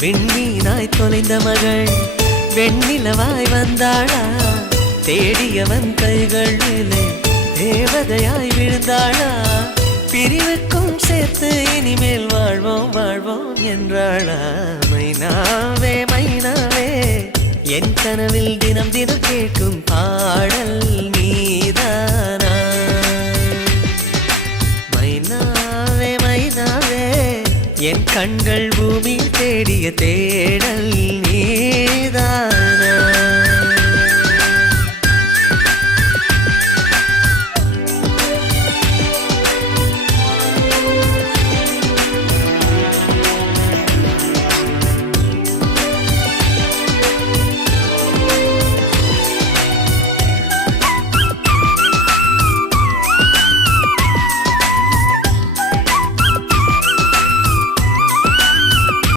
விண்மீனாய் தொலைந்த மகள் வெண்ணிலவாய் வந்தாளா தேடியவன் கைகள் மேலே தேவதையாய் விழுந்தாளா பிரிவுக்கும் சேர்த்து இனிமேல் வாழ்வோம் வாழ்வோம் என்றாளா மைனாவே மைனாவே என் கனவில் தினம் தினம் கேட்கும் பாடல் நீதானா மைனாவே மைனாவே என் கண்கள் பூமி தேடிய தேடல் நீதான்